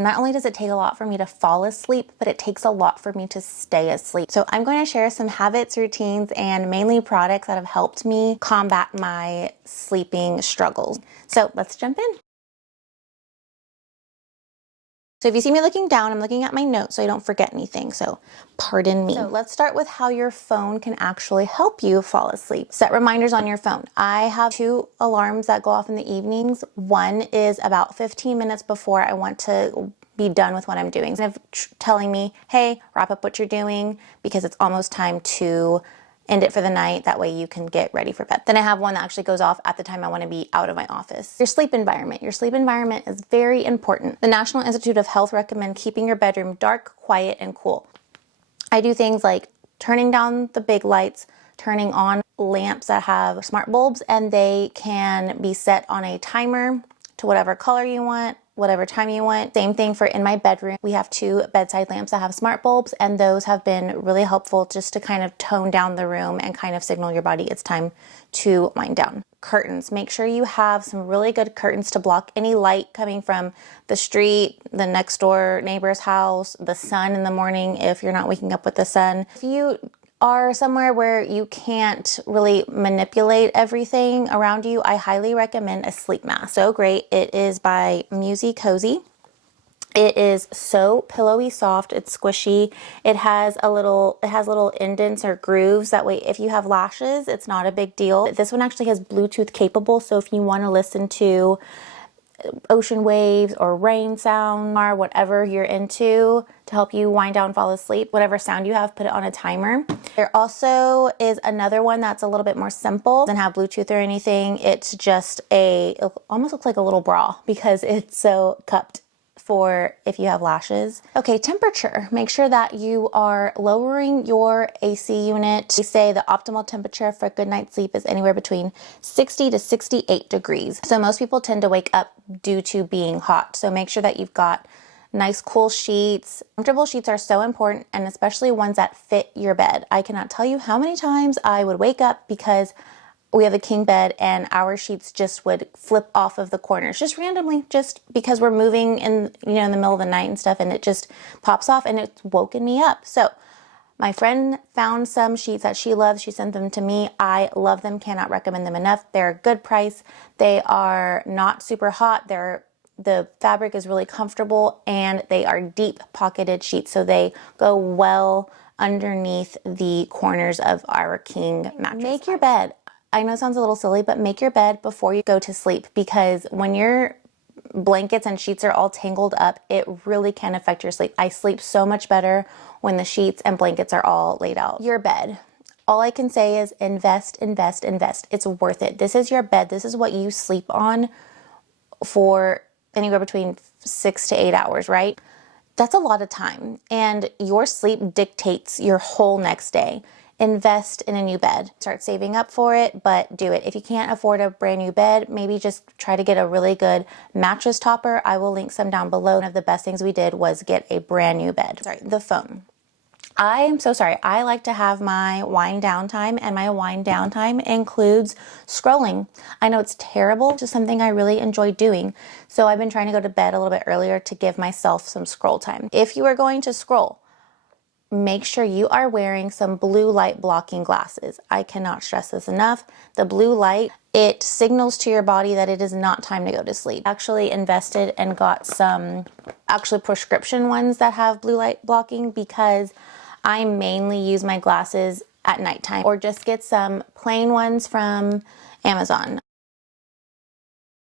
Not only does it take a lot for me to fall asleep, but it takes a lot for me to stay asleep. So I'm going to share some habits, routines, and mainly products that have helped me combat my sleeping struggles. So let's jump in. So if you see me looking down, I'm looking at my notes so I don't forget anything, so pardon me. So let's start with how your phone can actually help you fall asleep. Set reminders on your phone. I have 2 alarms that go off in the evenings. One is about 15 minutes before I want to be done with what I'm doing. Kind of telling me, hey, wrap up what you're doing because it's almost time to end it for the night. That way you can get ready for bed. Then I have one that actually goes off at the time I want to be out of my office. Your sleep environment. Your sleep environment is very important. The National Institute of Health recommend keeping your bedroom dark, quiet, and cool. I do things like turning down the big lights, turning on lamps that have smart bulbs, and they can be set on a timer to whatever color you want, whatever time you want. Same thing for in my bedroom. We have 2 bedside lamps that have smart bulbs, and those have been really helpful just to kind of tone down the room and kind of signal your body it's time to wind down. Curtains. Make sure you have some really good curtains to block any light coming from the street, the next door neighbor's house, the sun in the morning if you're not waking up with the sun. If you are somewhere where you can't really manipulate everything around you, I highly recommend a sleep mask. So great. It is by Musy Cozy. It is so pillowy soft. It's squishy. It has little indents or grooves. That way, if you have lashes, it's not a big deal. This one actually has Bluetooth capable. So if you want to listen to ocean waves or rain sound or whatever you're into to help you wind down, fall asleep, whatever sound you have, put it on a timer. There also is another one that's a little bit more simple. Doesn't have Bluetooth or anything. It's just it almost looks like a little bra because it's so cupped for if you have lashes. Okay, temperature. Make sure that you are lowering your AC unit. They say the optimal temperature for a good night's sleep is anywhere between 60 to 68 degrees. So most people tend to wake up due to being hot. So make sure that you've got nice cool sheets. Comfortable sheets are so important, and especially ones that fit your bed. I cannot tell you how many times I would wake up because we have a king bed and our sheets just would flip off of the corners just randomly, just because we're moving in the middle of the night and stuff, and it just pops off and it's woken me up. So my friend found some sheets that she loves. She sent them to me. I love them. Cannot recommend them enough. They're a good price. They are not super hot. The fabric is really comfortable, and they are deep pocketed sheets. So they go well underneath the corners of our king mattress. Make your bed. I know it sounds a little silly, but make your bed before you go to sleep, because when your blankets and sheets are all tangled up, it really can affect your sleep. I sleep so much better when the sheets and blankets are all laid out. Your bed. All I can say is invest, invest, invest. It's worth it. This is your bed. This is what you sleep on for anywhere between 6 to 8 hours, right? That's a lot of time, and your sleep dictates your whole next day. Invest in a new bed. Start saving up for it, but do it. If you can't afford a brand new bed, maybe just try to get a really good mattress topper. I will link some down below. One of the best things we did was get a brand new bed. Sorry, the phone. I am so sorry. I like to have my wind down time, and my wind down time includes scrolling. I know it's terrible, just something I really enjoy doing. So I've been trying to go to bed a little bit earlier to give myself some scroll time. If you are going to scroll, make sure you are wearing some blue light blocking glasses. I cannot stress this enough. The blue light, it signals to your body that it is not time to go to sleep. Actually invested and got some prescription ones that have blue light blocking, because I mainly use my glasses at nighttime, or just get some plain ones from Amazon.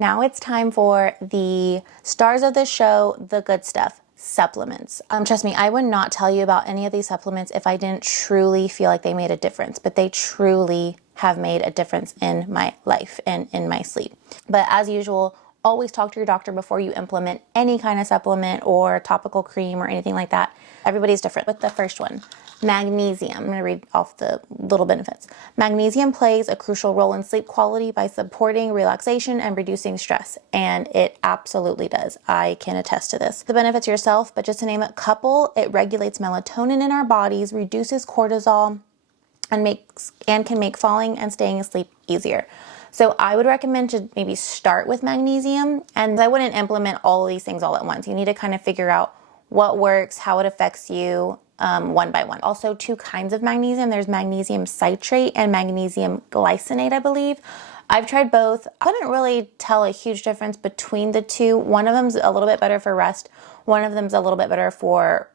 Now it's time for the stars of the show, the good stuff. Supplements. Trust me, I would not tell you about any of these supplements if I didn't truly feel like they made a difference, but they truly have made a difference in my life and in my sleep. But as usual, always talk to your doctor before you implement any kind of supplement or topical cream or anything like that. Everybody's different. With the first one, magnesium. I'm going to read off the little benefits. Magnesium plays a crucial role in sleep quality by supporting relaxation and reducing stress, and it absolutely does. I can attest to this. The benefits yourself, but just to name a couple, it regulates melatonin in our bodies, reduces cortisol, and can make falling and staying asleep easier. So I would recommend to maybe start with magnesium, and I wouldn't implement all of these things all at once. You need to kind of figure out what works, how it affects you, one by one. Also, two kinds of magnesium. There's magnesium citrate and magnesium glycinate, I believe. I've tried both. I couldn't really tell a huge difference between the two. One of them's a little bit better for rest. One of them's a little bit better for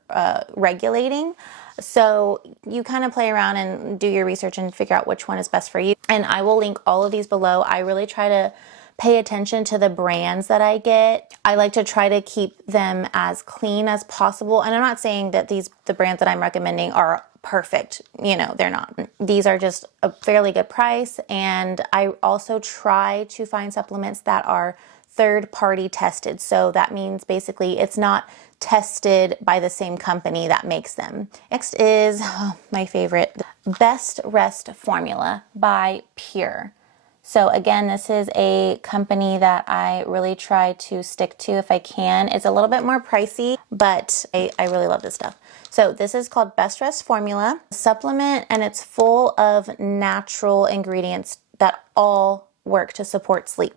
regulating. So you kind of play around and do your research and figure out which one is best for you. And I will link all of these below. I really try to pay attention to the brands that I get. I like to try to keep them as clean as possible. And I'm not saying that the brands that I'm recommending are perfect. You know, they're not. These are just a fairly good price. And I also try to find supplements that are third-party tested. So that means basically it's not tested by the same company that makes them. Next is my favorite, Best Rest Formula by Pure. So again, this is a company that I really try to stick to if I can. It's a little bit more pricey, but I really love this stuff. So this is called Best Rest Formula supplement, and it's full of natural ingredients that all work to support sleep.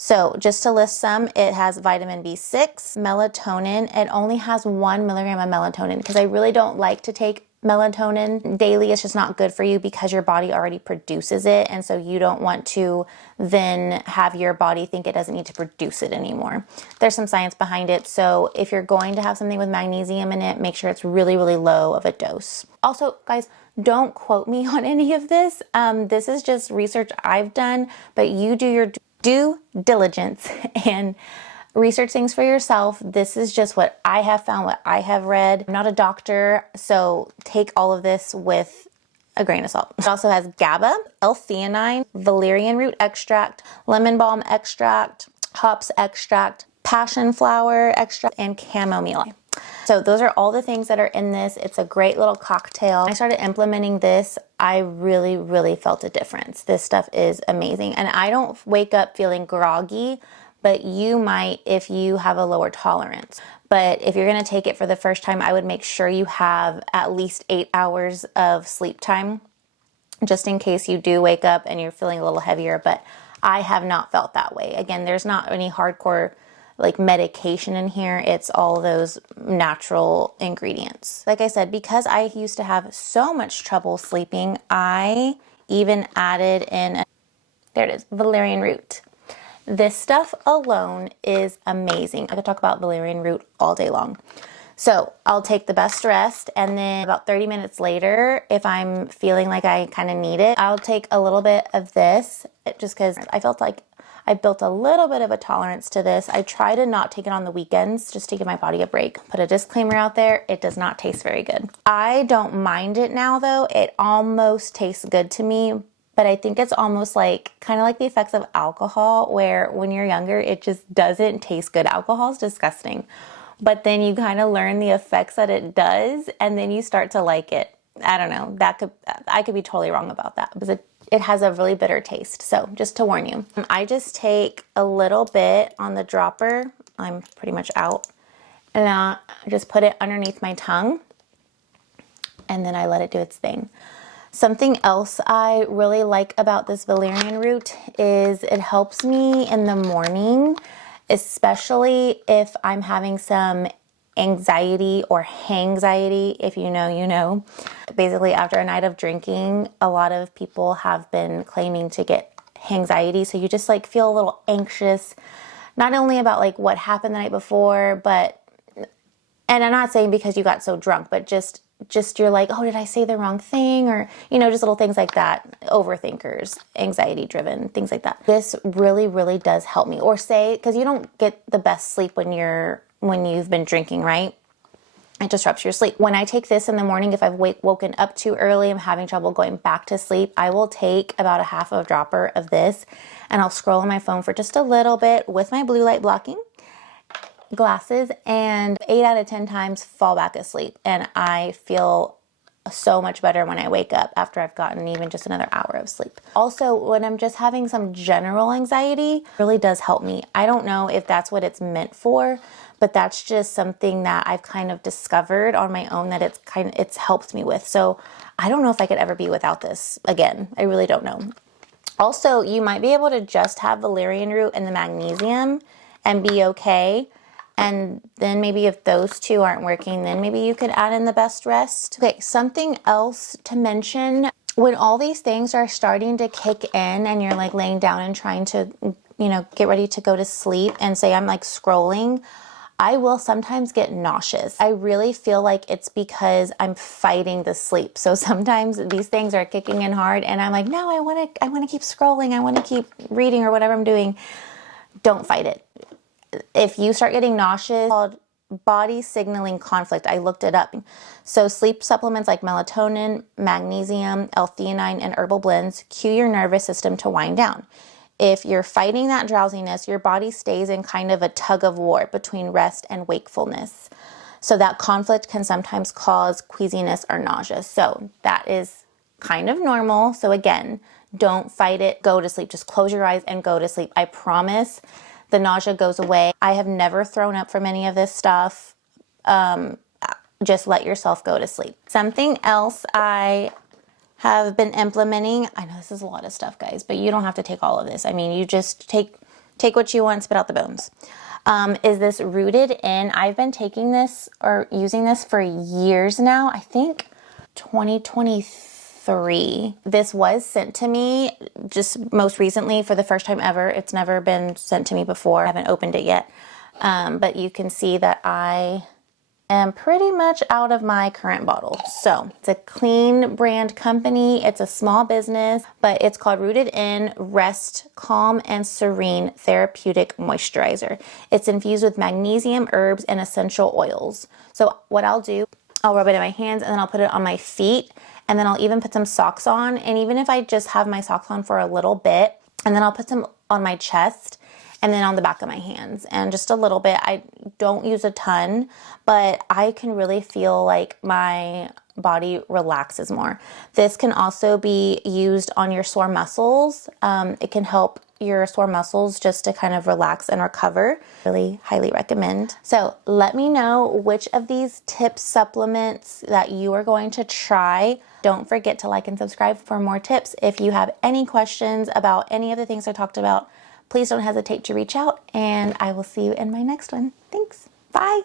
So just to list some, it has vitamin B6, melatonin. It only has 1 milligram of melatonin because I really don't like to take melatonin daily. It's just not good for you because your body already produces it. And so you don't want to then have your body think it doesn't need to produce it anymore. There's some science behind it. So if you're going to have something with magnesium in it, make sure it's really, really low of a dose. Also, guys, don't quote me on any of this. This is just research I've done, but you do your due diligence and research things for yourself. This is just what I have found, what I have read. I'm not a doctor, so take all of this with a grain of salt. It also has GABA, L-theanine, valerian root extract, lemon balm extract, hops extract, passion flower extract, and chamomile. So those are all the things that are in this. It's a great little cocktail. I started implementing this. I really, really felt a difference. This stuff is amazing. And I don't wake up feeling groggy, but you might if you have a lower tolerance. But if you're gonna take it for the first time, I would make sure you have at least 8 hours of sleep time, just in case you do wake up and you're feeling a little heavier. But I have not felt that way. Again, there's not any hardcore like medication in here. It's all those natural ingredients. Like I said, because I used to have so much trouble sleeping, I even added in, there it is, valerian root. This stuff alone is amazing. I could talk about valerian root all day long. So I'll take the Best Rest, and then about 30 minutes later, if I'm feeling like I kind of need it, I'll take a little bit of this, just because I felt like I built a little bit of a tolerance to this. I try to not take it on the weekends just to give my body a break. Put a disclaimer out there, it does not taste very good. I don't mind it now though. It almost tastes good to me, but I think it's almost like, kind of like the effects of alcohol, where when you're younger, it just doesn't taste good. Alcohol is disgusting, but then you kind of learn the effects that it does, and then you start to like it. I don't know, I could be totally wrong about that, because it has a really bitter taste. So just to warn you, I just take a little bit on the dropper. I'm pretty much out. And I just put it underneath my tongue, and then I let it do its thing. Something else I really like about this valerian root is it helps me in the morning, especially if I'm having some anxiety or hangxiety. If you know, you know. Basically, after a night of drinking, a lot of people have been claiming to get hangxiety. So you just like feel a little anxious, not only about like what happened the night before, but, and I'm not saying because you got so drunk, but just you're like, oh, did I say the wrong thing? Or, you know, just little things like that. Overthinkers, anxiety driven, things like that. This really, really does help me. Or say, because you don't get the best sleep when you've been drinking, right? It disrupts your sleep. When I take this in the morning, if I've woken up too early, I'm having trouble going back to sleep, I will take about a half of a dropper of this, and I'll scroll on my phone for just a little bit with my blue light blocking glasses, and 8 out of 10 times fall back asleep. And I feel so much better when I wake up after I've gotten even just another hour of sleep. Also, when I'm just having some general anxiety, it really does help me. I don't know if that's what it's meant for, but that's just something that I've kind of discovered on my own that it's helped me with. So I don't know if I could ever be without this again. I really don't know. Also, you might be able to just have valerian root and the magnesium and be okay. And then maybe if those two aren't working, then maybe you could add in the best rest. Okay, something else to mention, when all these things are starting to kick in and you're like laying down and trying to, you know, get ready to go to sleep and say I'm like scrolling, I will sometimes get nauseous. I really feel like it's because I'm fighting the sleep. So sometimes these things are kicking in hard and I'm like, no, I want to keep scrolling. I want to keep reading or whatever I'm doing. Don't fight it. If you start getting nauseous, called body signaling conflict. I looked it up. So sleep supplements like melatonin, magnesium, L-theanine, and herbal blends cue your nervous system to wind down. If you're fighting that drowsiness, your body stays in kind of a tug of war between rest and wakefulness. So that conflict can sometimes cause queasiness or nausea. So that is kind of normal. So again, don't fight it. Go to sleep. Just close your eyes and go to sleep. I promise the nausea goes away. I have never thrown up from any of this stuff. Just let yourself go to sleep. Something else I have been implementing, I know this is a lot of stuff, guys, but you don't have to take all of this. I mean, you just take what you want, spit out the bones. Is this Rooted In? I've been taking this or using this for years now. I think 2023. This was sent to me just most recently for the first time ever. It's never been sent to me before. I haven't opened it yet. But you can see that I am pretty much out of my current bottle. So it's a clean brand company. It's a small business, but it's called Rooted In Rest Calm and Serene Therapeutic Moisturizer. It's infused with magnesium, herbs, and essential oils. So what I'll do, I'll rub it in my hands and then I'll put it on my feet and then I'll even put some socks on. And even if I just have my socks on for a little bit, and then I'll put some on my chest and then on the back of my hands and just a little bit. I don't use a ton, but I can really feel like my body relaxes more. This can also be used on your sore muscles. It can help your sore muscles just to kind of relax and recover. Really highly recommend. So let me know which of these tips, supplements that you are going to try. Don't forget to like and subscribe for more tips. If you have any questions about any of the things I talked about, please don't hesitate to reach out and I will see you in my next one. Thanks. Bye.